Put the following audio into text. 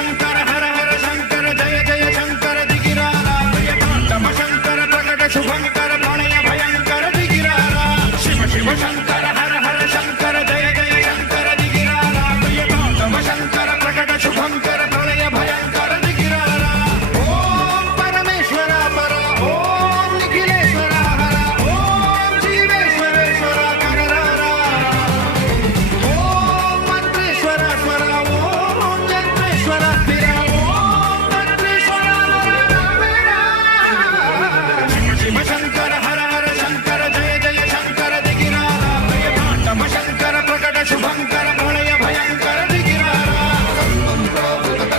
శంకర హర హర శంకర జయ జయ శంకర దిగిరారా ప్రియతాండవ శంకర ప్రకట శుభంకర ప్రణయ భయంకర దిగిరారా శివ శివ శంకర